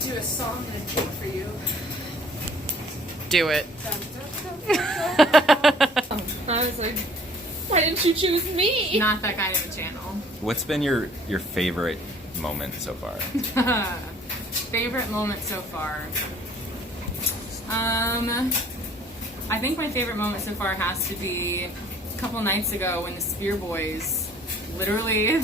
Do a song and a cake for you. Do it. I was like, why didn't you choose me? Not that kind of a channel. What's been your favorite moment so far? Favorite moment so far? I think my favorite moment so far has to be a couple nights ago when the Spear Boys literally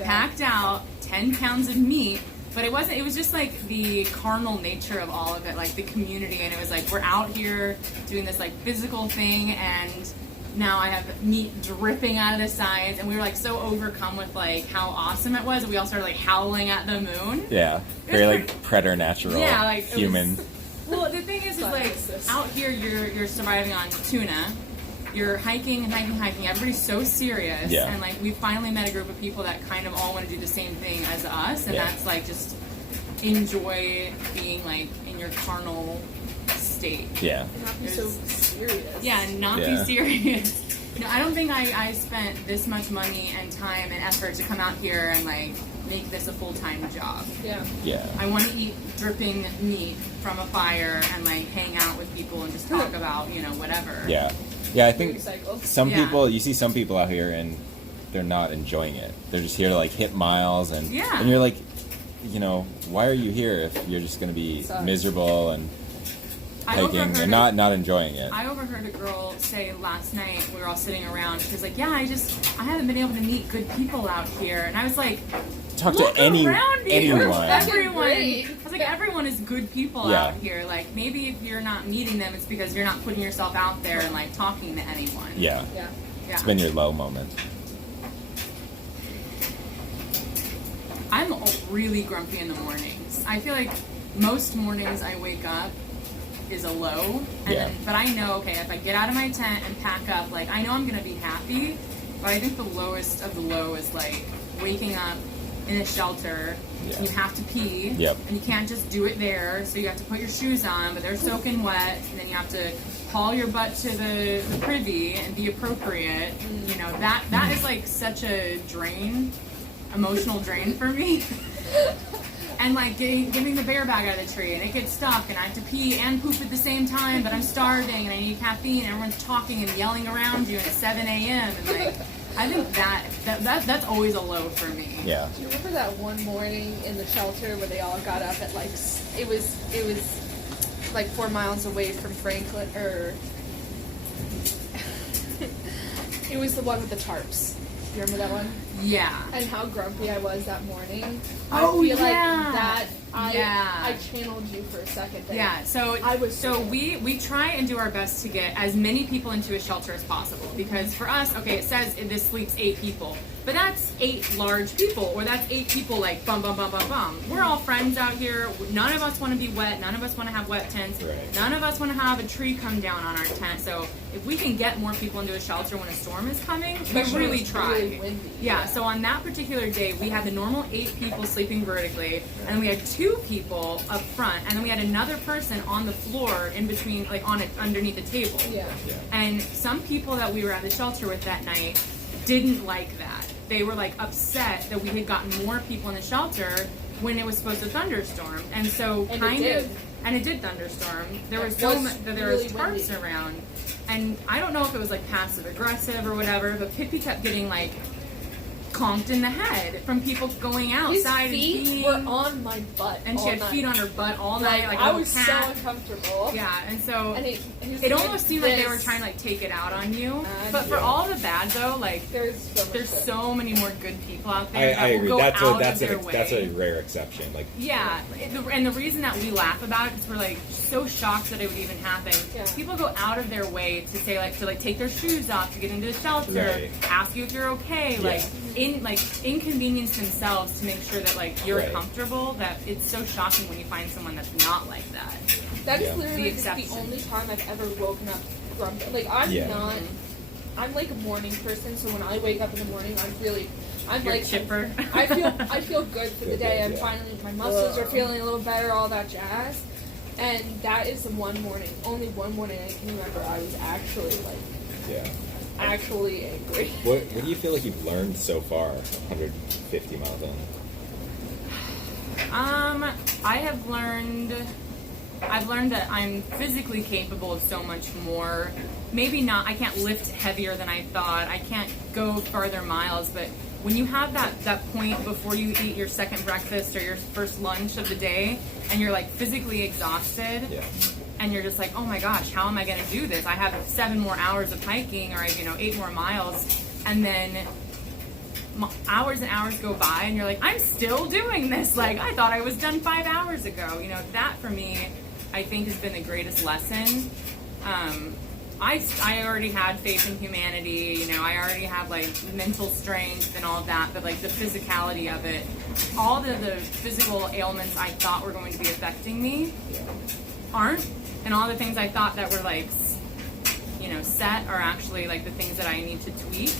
packed out 10 pounds of meat. But it was just like the carnal nature of all of it, like the community, and it was like, we're out here doing this like physical thing, and now I have meat dripping out of the sides, and we were like so overcome with like how awesome it was, that we all started like howling at the moon. Yeah, very like preternatural, yeah, like human. Well, the thing is like out here you're surviving on tuna. You're hiking. Everybody's so serious. Yeah. And like we finally met a group of people that kind of all want to do the same thing as us, and that's like just enjoy being like in your carnal state. Yeah. And not be so serious. Yeah, not be serious. No, I don't think I spent this much money and time and effort to come out here and like make this a full-time job. Yeah. Yeah. I want to eat dripping meat from a fire and like hang out with people and just talk about, whatever. Yeah. Yeah, I think some Yeah. people, you see some people out here and they're not enjoying it. They're just here to like hit miles and you're like, why are you here if you're just going to be miserable and hiking and not enjoying it? I overheard a girl say last night, we were all sitting around, she was like, yeah, I haven't been able to meet good people out here. And I was like, talk to anyone. Everyone. I was like, everyone is good people out here. Like, maybe if you're not meeting them, it's because you're not putting yourself out there and like talking to anyone. Yeah. It's been your low moment. I'm really grumpy in the mornings. I feel like most mornings I wake up is a low, but I know, okay, if I get out of my tent and pack up, like, I know I'm gonna be happy, but I think the lowest of the low is like waking up in a shelter and you have to pee and you can't just do it there, so you have to put your shoes on, but they're soaking wet, and then you have to haul your butt to the privy and be appropriate. That is like such a emotional drain for me. And like getting the bear bag out of the tree, and it gets stuck, and I have to pee and poop at the same time, but I'm starving and I need caffeine, and everyone's talking and yelling around you, and it's 7 a.m. and like, I think that's always a low for me. Yeah. Do you remember that one morning in the shelter where they all got up at like, it was like 4 miles away from Franklin, or it was the one with the tarps. You remember that one? Yeah. And how grumpy I was that morning. Oh, I feel like yeah. I channeled you for a second there. Yeah, we try and do our best to get as many people into a shelter as possible, because for us, okay, it says this sleeps 8 people, but that's 8 large people, or that's 8 people like bum bum bum bum bum. We're all friends out here. None of us want to be wet. None of us want to have wet tents. Right. None of us want to have a tree come down on our tent. So if we can get more people into a shelter when a storm is coming, we really try. Really windy. Yeah, so on that particular day, we had the normal 8 people sleeping vertically, and we had 2 people up front, and then we had another person on the floor in between, like underneath the table. Yeah. And some people that we were at the shelter with that night didn't like that. They were like upset that we had gotten more people in the shelter when it was supposed to thunderstorm, and so and it did thunderstorm. There was tarps around, and I don't know if it was like passive aggressive or whatever, but Pippi kept getting like conked in the head from people going outside. His feet were on my butt, and she had feet on her butt all night. Like I was so uncomfortable. Yeah, and so and it almost seemed like they were trying to like take it out on you. But for all the bad though, like there's so many more good people out there. I agree. That's a way. rare exception. Like And the reason that we laugh about it is we're like so shocked that it would even happen. Yeah. People go out of their way to say to take their shoes off to get into the shelter, ask you if you're okay, inconvenience themselves to make sure that like you're comfortable. That it's so shocking when you find someone that's not like that. That is literally the only time I've ever woken up grumpy. Like I'm like a morning person, so when I wake up in the morning, I'm like chipper. I feel good for the day. I'm finally, my muscles are feeling a little better, all that jazz. And that is the one morning, only one morning I can remember I was actually actually angry. What do you feel like you've learned so far, 150 miles in? I've learned that I'm physically capable of so much more. Maybe not, I can't lift heavier than I thought. I can't go farther miles, but when you have that point before you eat your second breakfast or your first lunch of the day, and you're like physically exhausted, and you're just like, oh my gosh, how am I going to do this? I have 7 more hours of hiking, or 8 more miles, and then hours and hours go by, and you're like, I'm still doing this. Like, I thought I was done 5 hours ago. That for me, I think has been the greatest lesson. I already had faith in humanity, I already have like mental strength and all of that, but like the physicality of it, all the physical ailments I thought were going to be affecting me aren't, and all the things I thought that were like, set are actually like the things that I need to tweak.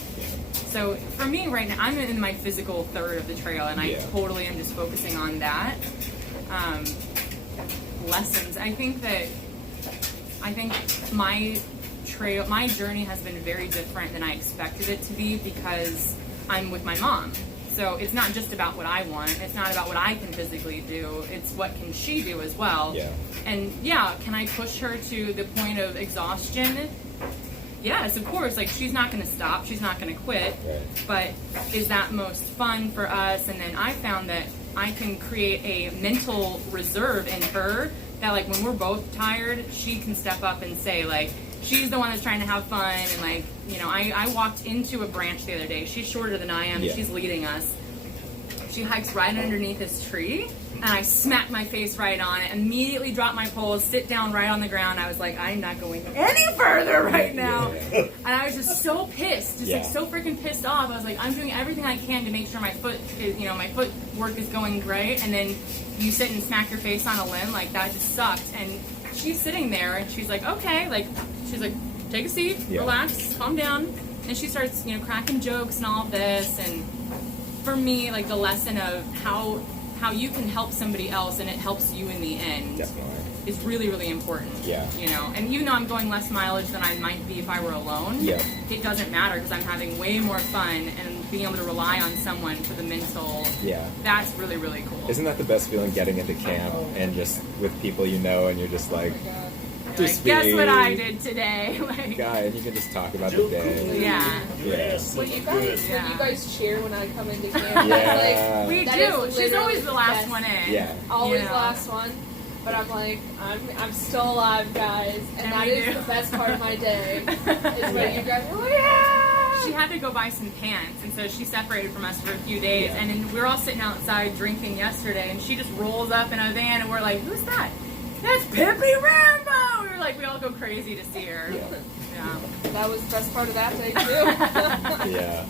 So for me right now, I'm in my physical third of the trail, and I totally am just focusing on that. Lessons. I think my journey has been very different than I expected it to be, because I'm with my mom. So it's not just about what I want. It's not about what I can physically do. It's what can she do as well. Yeah. And can I push her to the point of exhaustion? Yes, of course. Like, she's not going to stop. She's not going to quit. Right. But is that most fun for us? And then I found that I can create a mental reserve in her that, like, when we're both tired, she can step up and say, like, she's the one that's trying to have fun. And, like, I walked into a branch the other day. She's shorter than I am. Yeah. She's leading us. She hikes right underneath this tree, and I smacked my face right on it, immediately dropped my pole, sit down right on the ground. I was like, I'm not going any further right now. And I was just so pissed, like so freaking pissed off. I was like, I'm doing everything I can to make sure my foot is, my footwork is going great. And then you sit and smack your face on a limb, like that just sucked. And she's sitting there, and she's like, okay, like, she's like, take a seat, relax, calm down. And she starts, cracking jokes and all of this. And for me, like, the lesson of how you can help somebody else and it helps you in the end is really, really important. Yeah. And even though I'm going less mileage than I might be if I were alone, it doesn't matter, because I'm having way more fun and being able to rely on someone for the mental. Yeah. That's really, really cool. Isn't that the best feeling, getting into camp and just with people and you're just like, like, guess what I did today? Like, guy, and you can just talk about the day. Yeah. When you guys cheer when I come into camp, like, we do. She's always the last one in. Yeah. Always the last one. But I'm like, I'm still alive, guys, and that is the best part of my day. Is when you guys are like, She had to go buy some pants, and so she separated from us for a few days. And then we were all sitting outside drinking yesterday, and she just rolls up in a van, and we're like, who's that? That's Pippi Rambo! We all go crazy to see her. Yeah. That was the best part of that day, too. Yeah.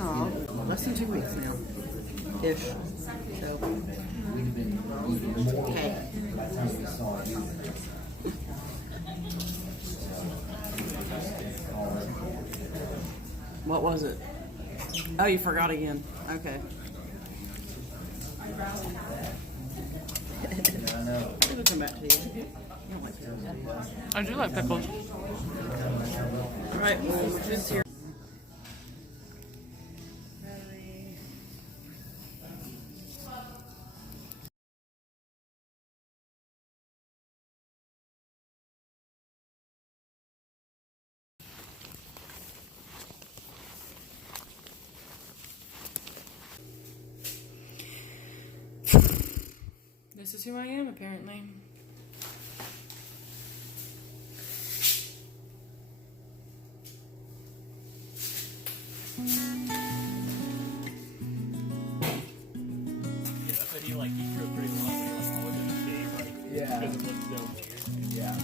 Oh, less than 2 weeks now. Ish. So. Okay. What was it? Oh, you forgot again. Okay. It'll come back to you. I do like pickles. All right, well, just here. This is who I am, apparently. He threw it pretty long, but he like, oh, it didn't shave, like, because it looked so weird. Yeah.